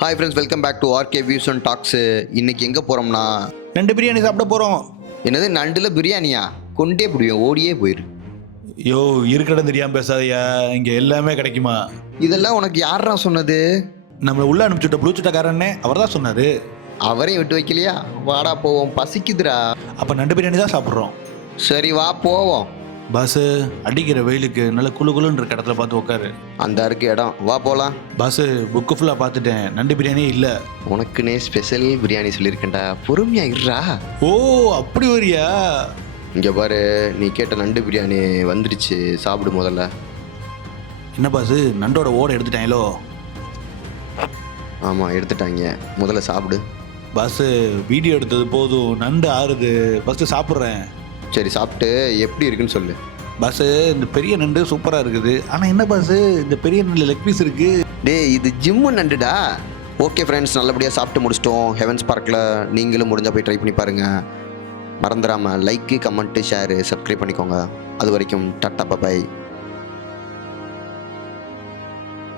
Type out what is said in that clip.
Hi friends, welcome back to RK views and talks. இன்னைக்கு எங்கே போகிறோம்னா நண்டு பிரியாணி சாப்பிட போகிறோம். என்னது நண்டில் பிரியாணியா? கொண்டே பிடிக்கும், ஓடியே போயிரு. யோ இருக்கடம் தெரியாமல் பேசாதயா, இங்கே எல்லாமே கிடைக்குமா? இதெல்லாம் உனக்கு யாரா சொன்னது? நம்மளை உள்ள அனுப்பிச்சுட்ட புளிச்சுட்டக்காரன்னே அவர் தான் சொன்னார். அவரையும் விட்டு வைக்கலையா? வாடா போவோம், பசிக்குதுடா. அப்போ நண்டு பிரியாணி தான் சாப்பிட்றோம். சரி வா போவோம். பாஸு, அடிக்கிற வெயிலுக்கு நல்ல குளுன்னு இருக்க இடத்துல பார்த்து உட்காரு. அந்த இருக்கு இடம், வா போகலாம். பாஸு, புக்கு ஃபுல்லாக பார்த்துட்டேன், நண்டு பிரியாணியே இல்லை. உனக்குன்னே ஸ்பெஷல் பிரியாணி சொல்லியிருக்கேன்டா, பொறுமையா இருடா. ஓ அப்படி வரியா? இங்கே பாரு, நீ கேட்ட நண்டு பிரியாணி வந்துடுச்சு, சாப்பிடு முதல்ல. என்ன பாஸு, நண்டோட ஓடை எடுத்துட்டாங்களோ? ஆமாம் எடுத்துட்டாங்க, முதல்ல சாப்பிடு. பாஸு, வீடியோ எடுத்தது போதும், நண்டு ஆறுது, ஃபஸ்ட்டு சாப்பிட்றேன். சரி சாப்பிட்டு எப்படி இருக்குன்னு சொல்லு. பாஸு, இந்த பெரிய நண்டு சூப்பராக இருக்குது. ஆனால் என்ன பாஸு, இந்த பெரிய நண்டு லெக் பீஸ் இருக்குது. டேய், இது ஜிம்மு நண்டுடா. ஓகே ஃப்ரெண்ட்ஸ், நல்லபடியாக சாப்பிட்டு முடிச்சிட்டோம். ஹெவன்ஸ் பார்க்கில் நீங்களும் முடிஞ்சால் போய் ட்ரை பண்ணி பாருங்கள். மறந்துடாமல் லைக்கு, கமெண்ட்டு, ஷேரு, சப்ஸ்கிரைப் பண்ணிக்கோங்க. அது வரைக்கும் டாட்டா பாய்.